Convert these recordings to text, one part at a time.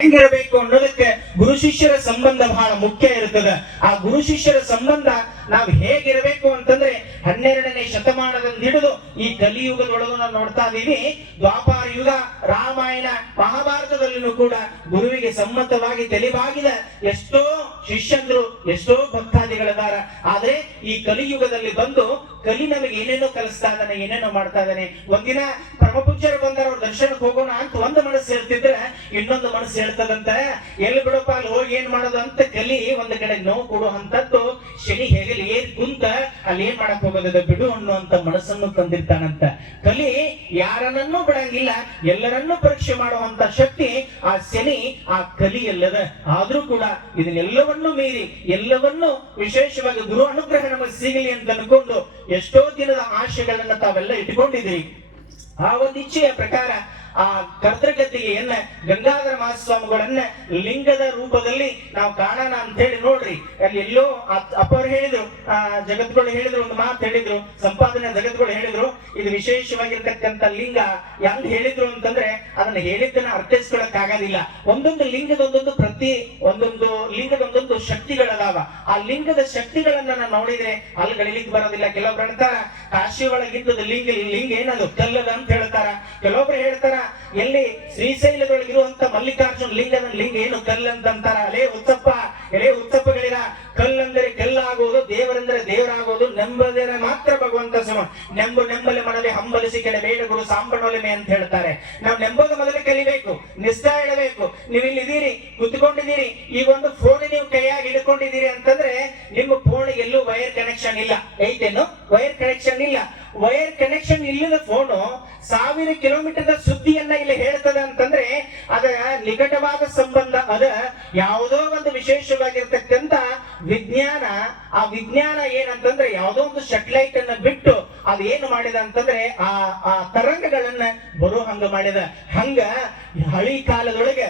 ಹೆಂಗಿರಬೇಕು ಅನ್ನೋದಕ್ಕೆ ಗುರು ಶಿಷ್ಯರ ಸಂಬಂಧ ಬಹಳ ಮುಖ್ಯ ಇರುತ್ತದೆ ಆ ಗುರು ಶಿಷ್ಯರ ಸಂಬಂಧ ನಾವು ಹೇಗಿರಬೇಕು ಅಂತಂದ್ರೆ ಹನ್ನೆರಡನೇ ಶತಮಾನದಿಂದ ಹಿಡಿದು ಈ ಕಲಿಯುಗದೊಳಗೂ ನಾವು ನೋಡ್ತಾ ಇದೀವಿ ದ್ವಾಪಾರ ರಾಮಾಯಣ ಮಹಾಭಾರತದಲ್ಲಿನೂ ಕೂಡ ಗುರುವಿಗೆ ಸಮ್ಮತವಾಗಿ ತಿಳಿವಾಗಿದ ಎಷ್ಟೋ ಶಿಷ್ಯಂದ್ರು, ಎಷ್ಟೋ ಭಕ್ತಾದಿಗಳಿದಾರ ಆದ್ರೆ ಈ ಕಲಿಯುಗದಲ್ಲಿ ಬಂದು ಕಲಿ ನಮಗೆ ಏನೇನೋ ಕಲಿಸ್ತಾ ಇದ್ದಾನೆ, ಏನೇನೋ ಮಾಡ್ತಾ ಇದ್ದಾನೆ. ಒಂದಿನ ಪರಮಪೂಜ್ಯರು ಬಂದಾರ, ಅವ್ರ ದರ್ಶನಕ್ಕೆ ಹೋಗೋಣ ಅಂತ ಒಂದು ಮನಸ್ಸು ಹೇಳ್ತಿದ್ರೆ ಇನ್ನೊಂದು ಮನಸ್ಸು ಹೇಳ್ತದಂತ. ಎಲ್ಲಿ ಬಿಡಪ್ಪ ಅಲ್ಲಿ ಹೋಗಿ ಏನ್ ಮಾಡೋದು ಅಂತ ಕಲಿ ಒಂದ್ ಕಡೆ ನೋವು ಕೊಡುವಂತದ್ದು ಶನಿ ಹೇಗಲಿ ಏರ್ ಕುಂತ ಅಲ್ಲಿ ಏನ್ ಮಾಡಕ್ ಹೋಗೋದ ಬಿಡು ಅನ್ನುವಂತ ಮನಸ್ಸನ್ನು ತಂದಿರ್ತಾನಂತ. ಕಲಿ ಯಾರನ್ನೂ ಬಿಡಂಗಿಲ್ಲ, ಎಲ್ಲರನ್ನೂ ಪರೀಕ್ಷೆ ಮಾಡುವಂತ ಶಕ್ತಿ ಆ ಶನಿ, ಆ ಕಲಿ ಎಲ್ಲದ ಆದ್ರೂ ಕೂಡ ಇದನ್ನೆಲ್ಲವನ್ನೂ ಮೀರಿ, ಎಲ್ಲವನ್ನೂ ವಿಶೇಷವಾಗಿ ಗುರು ಅನುಗ್ರಹ ನಮಗೆ ಸಿಗಲಿ ಅಂತ ಅನ್ಕೊಂಡು ಎಷ್ಟೋ ದಿನದ ಆಶೆಗಳನ್ನ ತಾವೆಲ್ಲ ಇಟ್ಕೊಂಡಿದ್ರಿ ಆ ಒಂದು ಇಚ್ಛೆಯ ಪ್ರಕಾರ ಆ ಕರ್ತೃಗದ್ದಿಗೆಯನ್ನ ಗಂಗಾಧರ ಮಹಾಸ್ವಾಮಿಗಳನ್ನ ಲಿಂಗದ ರೂಪದಲ್ಲಿ ನಾವು ಕಾಣೋಣ ಅಂತ ಹೇಳಿ ನೋಡ್ರಿ. ಅಲ್ಲಿ ಎಲ್ಲೋ ಅಪ್- ಅಪ್ಪರು ಹೇಳಿದ್ರು, ಆ ಜಗತ್ಗಳು ಹೇಳಿದ್ರು ಒಂದು ಮಾತು ಹೇಳಿದ್ರು, ಸಂಪಾದನೆ ಜಗತ್ಗಳು ಹೇಳಿದ್ರು. ಇದು ವಿಶೇಷವಾಗಿರ್ತಕ್ಕಂಥ ಲಿಂಗ. ಹೆಂಗ್ ಹೇಳಿದ್ರು ಅಂತಂದ್ರೆ ಅದನ್ನ ಹೇಳಿದ್ದನ್ನ ಅರ್ಥೈಸ್ಕೊಳಕ್ ಆಗೋದಿಲ್ಲ. ಒಂದೊಂದು ಲಿಂಗದ ಒಂದೊಂದು ಪ್ರತಿ, ಒಂದೊಂದು ಲಿಂಗದ ಒಂದೊಂದು ಶಕ್ತಿಗಳದಾವ. ಆ ಲಿಂಗದ ಶಕ್ತಿಗಳನ್ನ ನಾನು ನೋಡಿದ್ರೆ ಅಲ್ಲಿ ಗಳಿಲಿಕ್ಕೆ ಬರೋದಿಲ್ಲ. ಕೆಲವೊಬ್ರು ಹೇಳ್ತಾರ, ಕಾಶಿ ಒಳಗಿದ್ದದ ಲಿಂಗ ಲಿಂಗ ಏನದು? ಕಲ್ಲದ ಅಂತ ಹೇಳ್ತಾರ. ಕೆಲವೊಬ್ರು ಹೇಳ್ತಾರ, ಎಲ್ಲಿ ಶ್ರೀಶೈಲದೊಳಗಿರುವಂತ ಮಲ್ಲಿಕಾರ್ಜುನ್ ಲಿಂಗದ ಲಿಂಗ ಏನು ಕಲ್ಲ ಅಂತ ಅಂತಾರ. ಅಲೇ ಉತ್ತಪ್ಪ ನೆಂಬದರೆ ಮಾತ್ರ ಭಗವಂತ ಸಮ ನೆಂಬು ನೆಂಬಲೆ ಮನಲಿ ಹಂಬಲಿಸಿ ಬೇಡ ಗುರು ಸಾಂಬಣೊಲಿಮೆ ಅಂತ ಹೇಳ್ತಾರೆ. ನಾವು ನೆಂಬೋದು ಮೊದಲೇ ಕಲಿಬೇಕು ನಿಷ್ಠಾ ಇಡಬೇಕು ನೀವು ಇಲ್ಲಿ ಇದೀರಿ ಕುತ್ಕೊಂಡಿದ್ದೀರಿ, ಈ ಒಂದು ಫೋನ್ ನೀವು ಕೈಯಾಗಿ ಹಿಡ್ಕೊಂಡಿದ್ದೀರಿ ಅಂತಂದ್ರೆ ನಿಮ್ಮ ಫೋನ್ ಎಲ್ಲೂ ವೈರ್ ಕನೆಕ್ಷನ್ ಇಲ್ಲ. ಐತೇನು? ವೈರ್ ಕನೆಕ್ಷನ್ ಇಲ್ಲ. ವೈರ್ ಕನೆಕ್ಷನ್ ಇಲ್ಲದ ಫೋನು ಸಾವಿರ ಕಿಲೋಮೀಟರ್ ಸುದ್ದಿಯನ್ನ ಇಲ್ಲಿ ಹೇಳ್ತದೆ ಅಂತಂದ್ರೆ ಅದ ನಿಕಟವಾದ ಸಂಬಂಧ, ಅದ ಯಾವುದೋ ಒಂದು ವಿಶೇಷವಾಗಿರ್ತಕ್ಕಂತ ವಿಜ್ಞಾನ, ಆ ವಿಜ್ಞಾನ ಏನಂತಂದ್ರೆ ಯಾವುದೋ ಒಂದು ಸೆಟಲೈಟ್ ಅನ್ನ ಬಿಟ್ಟು ಅದು ಏನು ಮಾಡಿದ ಅಂತಂದ್ರೆ ಆ ಆ ತರಂಗಗಳನ್ನ ಬರೋ ಹಂಗ ಮಾಡಿದ. ಹಂಗ ಹಳಿ ಕಾಲದೊಳಗೆ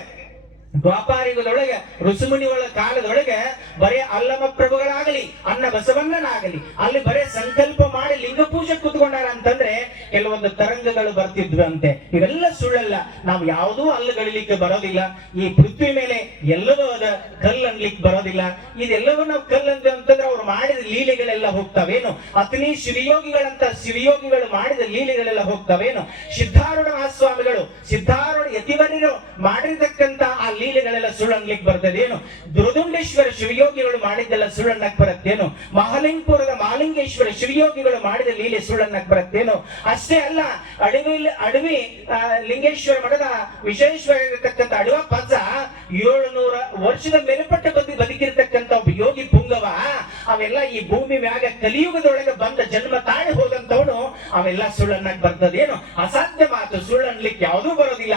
ವ್ಯಾಪಾರಿಗಳೊಳಗೆ ಋಷಿಮುನಿಗಳ ಕಾಲದೊಳಗೆ ಬರೇ ಅಲ್ಲಮ ಪ್ರಭುಗಳಾಗಲಿ, ಅನ್ನ ಬಸವಣ್ಣನಾಗಲಿ, ಅಲ್ಲಿ ಬರೇ ಸಂಕಲ್ಪ ಮಾಡಿ ಲಿಂಗ ಪೂಜೆ ಕೂತ್ಕೊಂಡಾರ ಅಂತಂದ್ರೆ ಕೆಲವೊಂದು ತರಂಗಗಳು ಬರ್ತಿದ್ವಂತೆ. ಇವೆಲ್ಲ ಸುಳ್ಳಲ್ಲ. ನಾವು ಯಾವುದೂ ಅಲ್ಲಗಳಿಲಿಕ್ಕೆ ಬರೋದಿಲ್ಲ. ಈ ಪೃಥ್ವಿ ಮೇಲೆ ಎಲ್ಲವೂ ಅದ. ಕಲ್ಲು ಅನ್ಲಿಕ್ಕೆ ಬರೋದಿಲ್ಲ. ಇದೆಲ್ಲವೂ ನಾವು ಕಲ್ಲು ಅಂತ ಅಂತಂದ್ರೆ ಅವ್ರು ಮಾಡಿದ ಲೀಲೆಗಳೆಲ್ಲ ಹೋಗ್ತಾವೇನು? ಅತನಿ ಶಿವಯೋಗಿಗಳಂತ ಶಿವಯೋಗಿಗಳು ಮಾಡಿದ ಲೀಲೆಗಳೆಲ್ಲ ಹೋಗ್ತಾವೇನು? ಸಿದ್ಧಾರೂಢ ಮಹಾಸ್ವಾಮಿಗಳು, ಸಿದ್ಧಾರೂಢ ಯತಿವರಿರು ಮಾಡಿರ್ತಕ್ಕಂತ ಆ ಲೀಲೆಗಳೆಲ್ಲ ಸುಳ್ಳನ್ಲಿಕ್ಕೆ ಬರ್ತದೇನು? ದುರುದುಂಡೇಶ್ವರ ಶಿವಯೋಗಿಗಳು ಮಾಡಿದ್ದೆಲ್ಲ ಸುಳ್ಳನ್ನಕ್ಕೆ ಬರುತ್ತೇನು? ಮಹಾಲಿಂಗಪುರದ ಮಾಲಿಂಗೇಶ್ವರ ಶಿವಯೋಗಿಗಳು ಮಾಡಿದ ಲೀಲೆ ಸುಳ್ಳನ್ನಕ್ಕೆ ಬರುತ್ತೇನು? ಅಷ್ಟೇ ಅಲ್ಲ ಅಡವಿ ಅಡವಿ ಲಿಂಗೇಶ್ವರ ಮಠದ ವಿಶೇಷವಾಗಿರ್ತಕ್ಕಂಥ ಅಡವ ಪಜ್ಜ ಏಳುನೂರ ವರ್ಷದ ಮೇಲ್ಪಟ್ಟ ಬದಿ, ಬದುಕಿರ್ತಕ್ಕಂಥ ಒಬ್ಬ ಯೋಗಿ ಪುಂಗವ, ಅವೆಲ್ಲ ಈ ಭೂಮಿ ಮ್ಯಾಗ ಕಲಿಯುಗದೊಳಗೆ ಬಂದ ಜನ್ಮ ತಾಳಿ ಹೋದಂತವನು ಅವೆಲ್ಲ ಸುಳ್ಳನ್ನಾಗಿ ಬರ್ತದೇನು ಅಸಾಧ್ಯ ಮಾತು, ಸುಳ್ಳನ್ಲಿಕ್ಕೆ ಯಾವುದೂ ಬರೋದಿಲ್ಲ.